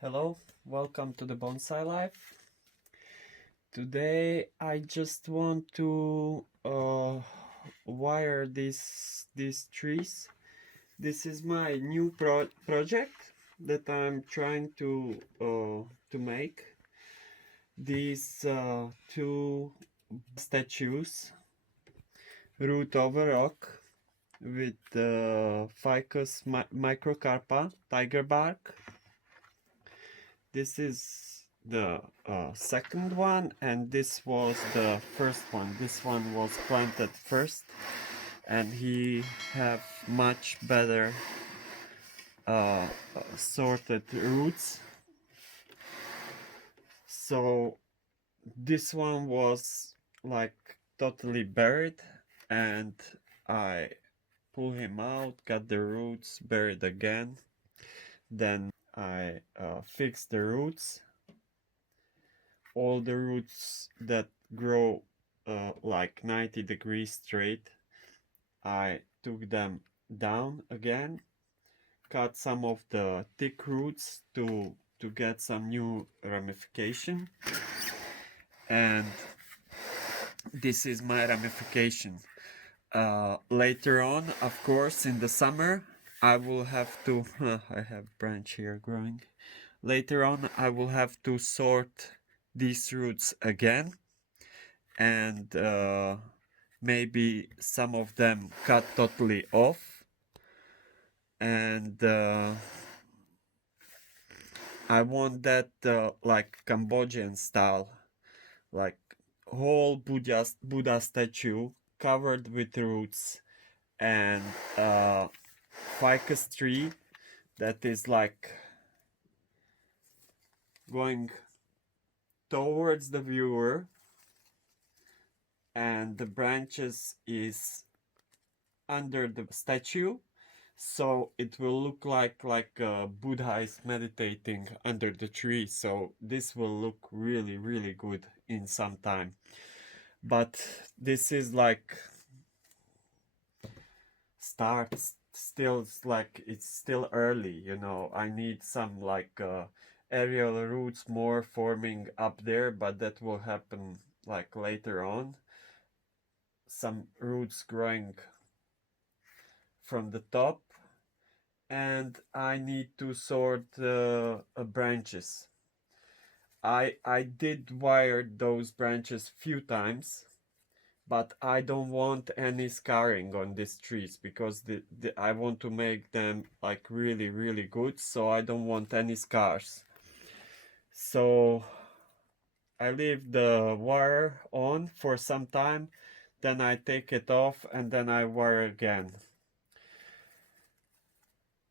Hello, welcome to the Bonsai Life. Today I just want to wire these trees. This is my new project that I'm trying to make. These two statues, root over rock with Ficus microcarpa tiger bark. This is the second one, and this was the first one. This one was planted first, and he have much better sorted roots. So this one was like totally buried, and I pull him out, got the roots buried again. Then I fix the roots. All the roots that grow like 90 degrees straight, I took them down again, cut some of the thick roots to get some new ramification, and this is my ramification. Later on, of course, in the summer, I will have to I have branch here growing. Later on, I will have to sort these roots again, and maybe some of them cut totally off, and I want that like Cambodian style, like whole Buddha statue covered with roots, and ficus tree that is like going towards the viewer, and the branches is under the statue, so it will look like Buddha is meditating under the tree. So this will look really good in some time, but this is like starts still, like it's still early, you know. I need some like aerial roots more forming up there, but that will happen like later on. Some roots growing from the top, and I need to sort branches. I did wire those branches few times, but I don't want any scarring on these trees because I want to make them like really good, so I don't want any scars. So I leave the wire on for some time, then I take it off, and then I wire again.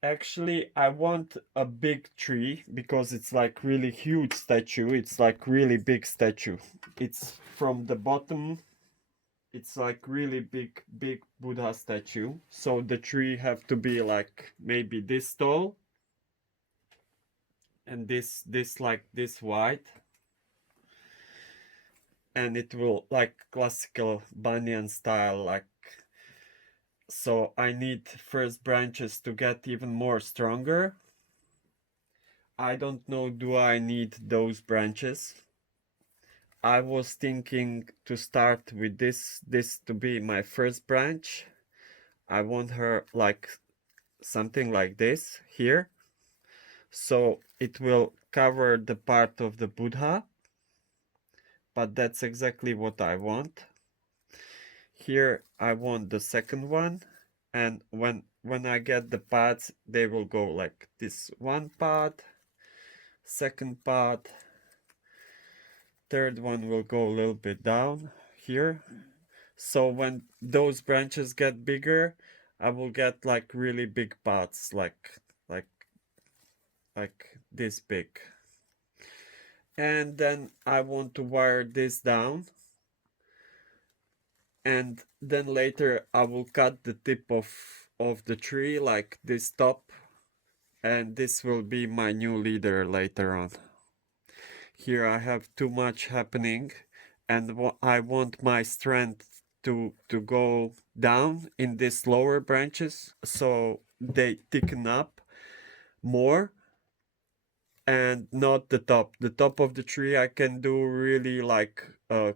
Actually, I want a big tree because it's like really huge statue. It's like really big statue. It's from the bottom. It's like really big Buddha statue. So the tree have to be like maybe this tall, and this like this wide, and it will like classical banyan style, like. So I need first branches to get even more stronger. I don't know, do I need those branches? I was thinking to start with this to be my first branch. I want her like something like this here, so it will cover the part of the Buddha, but that's exactly what I want. Here I want the second one, and when I get the pads, they will go like this: one pad, second pad, third one will go a little bit down here. So when those branches get bigger, I will get like really big pots, like this big. And then I want to wire this down, and then later I will cut the tip of the tree, like this top, and this will be my new leader later on. Here I have too much happening, and I want my strength to go down in these lower branches so they thicken up more, and not the top. The top of the tree I can do really like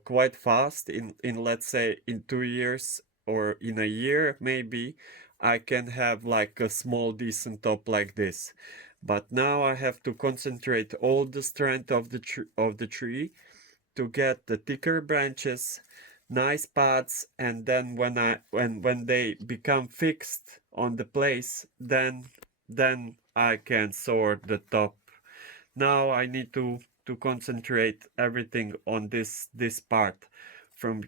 quite fast in let's say in 2 years or in a year maybe I can have like a small decent top like this. But now I have to concentrate all the strength of the tree to get the thicker branches, nice pads, and then when they become fixed on the place, then I can sort the top. Now I need to concentrate everything on this part from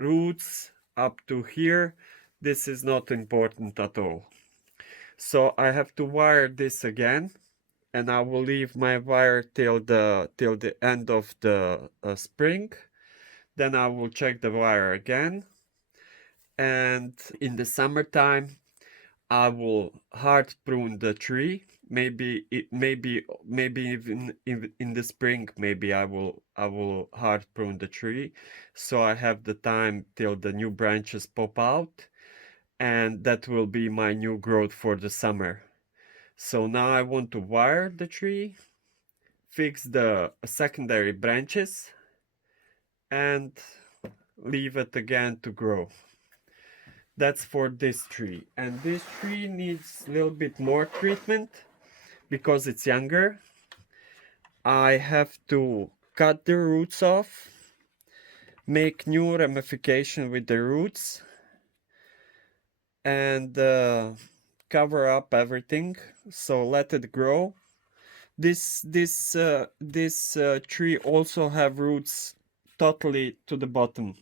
roots up to here. This is not important at all. So I have to wire this again, and I will leave my wire till the end of the spring. Then I will check the wire again, and in the summertime I will hard prune the tree. Maybe even in the spring maybe I will hard prune the tree, so I have the time till the new branches pop out, and that will be my new growth for the summer. So now I want to wire the tree, fix the secondary branches, and leave it again to grow. That's for this tree. And this tree needs a little bit more treatment because it's younger. I have to cut the roots off, make new ramification with the roots, and cover up everything. So let it grow. This tree also have roots totally to the bottom,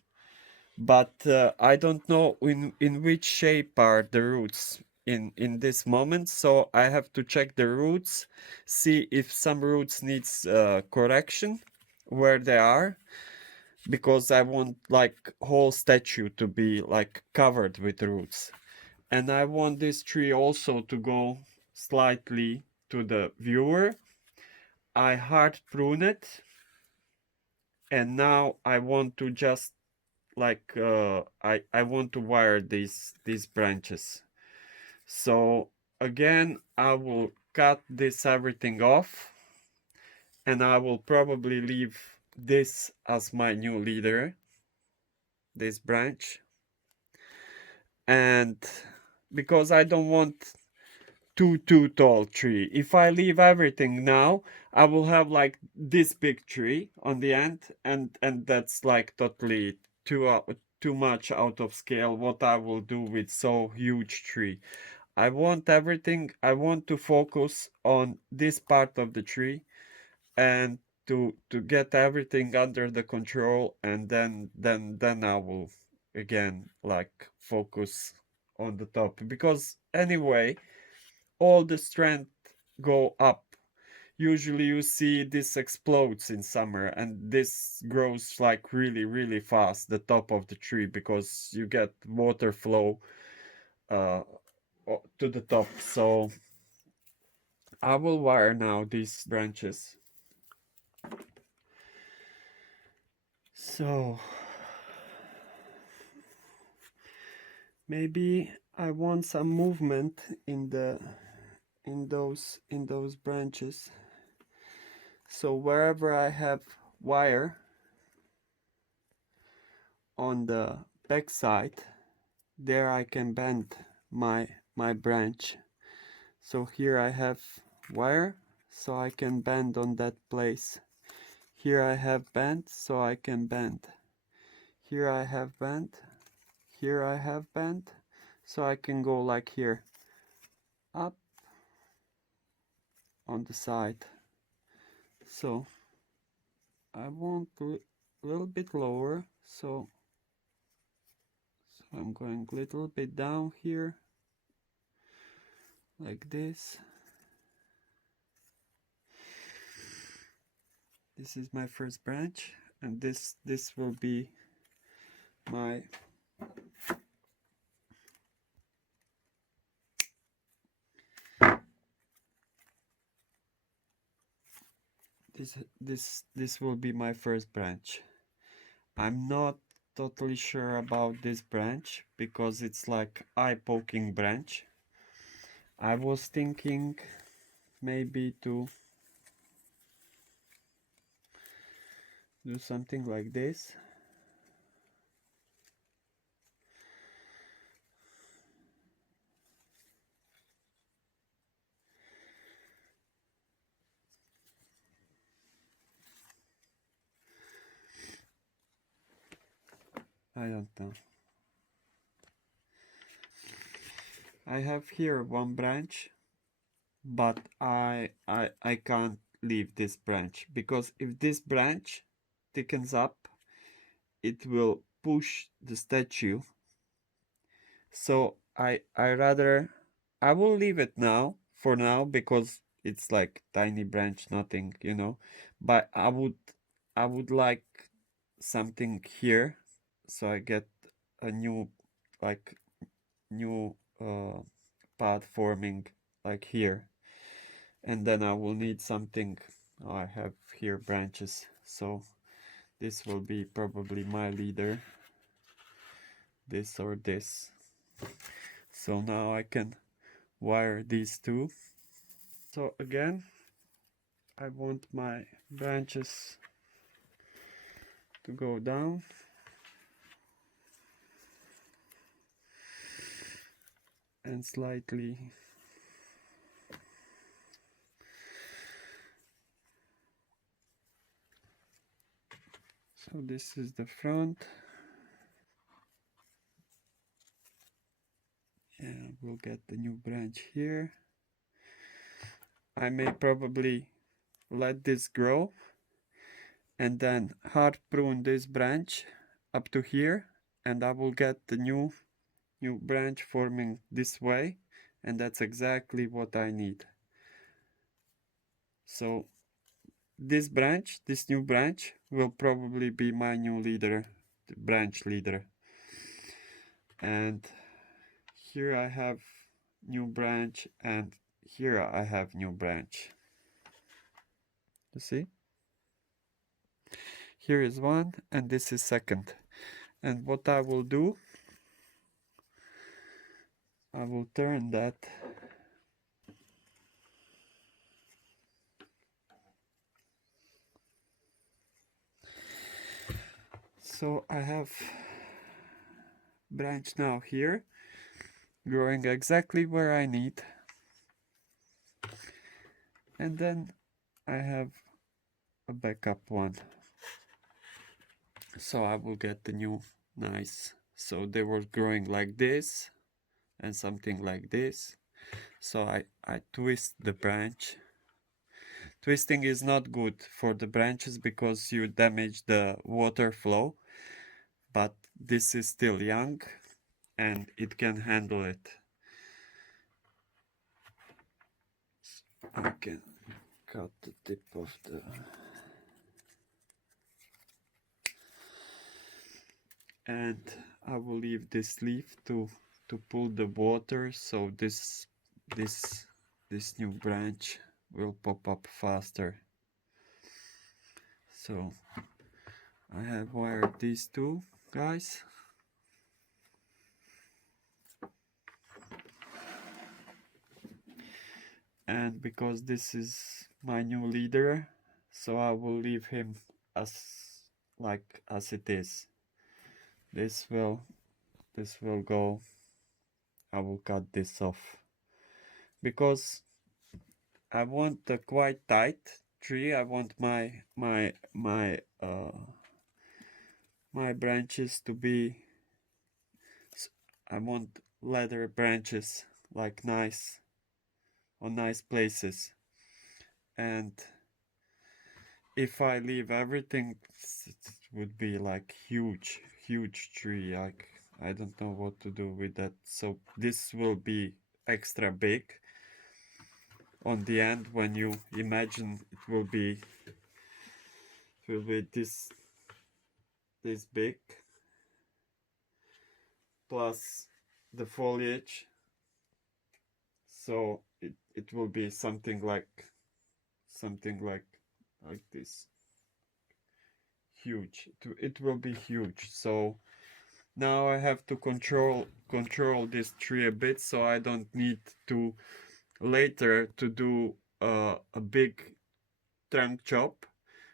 but I don't know in which shape are the roots in this moment, so I have to check the roots, see if some roots needs correction where they are, because I want like whole statue to be like covered with roots, and I want this tree also to go slightly to the viewer. I hard prune it, and now I want to just like I want to wire these branches. So again I will cut this everything off, and I will probably leave this as my new leader, this branch, and because I don't want too tall tree. If I leave everything now, I will have like this big tree on the end, and that's like totally too much out of scale what I will do with so huge tree. I want everything, I want to focus on this part of the tree, and to get everything under the control, and then I will again like focus on the top, because anyway all the strength go up. Usually you see this explodes in summer, and this grows like really fast, the top of the tree, because you get water flow uh, to the top. So I will wire now these branches. So maybe I want some movement in those branches. So wherever I have wire on the back side, there I can bend my branch. So here I have wire, so I can bend on that place. Here I have bend, so I can bend. Here I have bend, here I have bend, so I can go like here, up on the side. So I want a little bit lower, so I'm going a little bit down here, like this. This is my first branch, and this will be my this will be my first branch. I'm not totally sure about this branch because it's like eye-poking branch. I was thinking maybe to do something like this. I don't know. I have here one branch, but I can't leave this branch, because if this branch thickens up, it will push the statue. So I will leave it now for now, because it's like tiny branch, nothing, you know. But I would like something here, so I get a new, like, new path forming, like here. And then I will need something. I have here branches, so this will be probably my leader, this or this. So now I can wire these two. So again, I want my branches to go down. And slightly so this is the front. Yeah, we'll get the new branch here. I may probably let this grow and then hard prune this branch up to here, and I will get the new branch forming this way, and that's exactly what I need. So this new branch will probably be my new leader, the branch leader. And here I have new branch, and here I have new branch. You see? Here is one, and this is second. And what I will do, I will turn that so I have branch now here, growing exactly where I need. And then I have a backup one. So I will get the new nice. So they were growing like this and something like this. So I twist the branch. Twisting is not good for the branches because you damage the water flow, but this is still young and it can handle it. I can cut the tip of the... And I will leave this leaf to pull the water, so this new branch will pop up faster. So I have wired these two guys. And because this is my new leader, so I will leave him as it is. This will go. I will cut this off because I want a quite tight tree. I want my branches to be, I want leather branches, like nice, on nice places. And if I leave everything, it would be like huge tree. Like, I don't know what to do with that. So this will be extra big on the end. When you imagine, it will be this big, plus the foliage. So it will be something like this. Huge. It will be huge. So now I have to control this tree a bit, so I don't need to later to do a big trunk chop.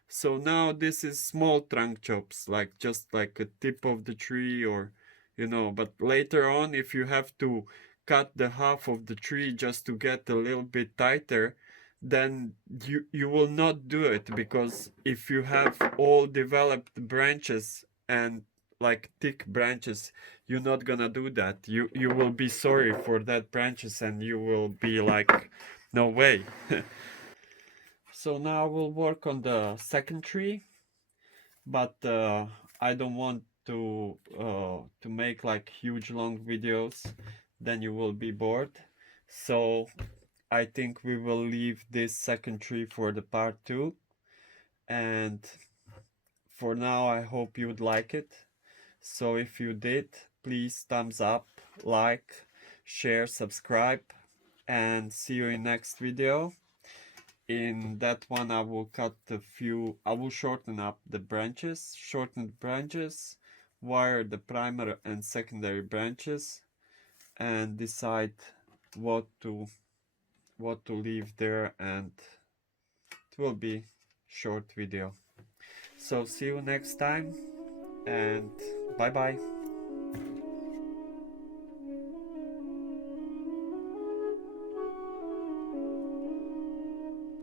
So now this is small trunk chops, like just like a tip of the tree, or but later on, if you have to cut the half of the tree just to get a little bit tighter, then you will not do it, because if you have all developed branches and like thick branches, you're not gonna do that. You will be sorry for that branches, and you will be like, no way. So now we'll work on the second tree, but I don't want to make like huge long videos, then you will be bored. So I think we will leave this second tree for the part 2, and for now I hope you'd like it. So if you did, please thumbs up, like, share, subscribe, and see you in next video. In that one I will I will shorten up the branches, wire the primary and secondary branches, and decide what to leave there, and it will be short video. So see you next time, and bye bye.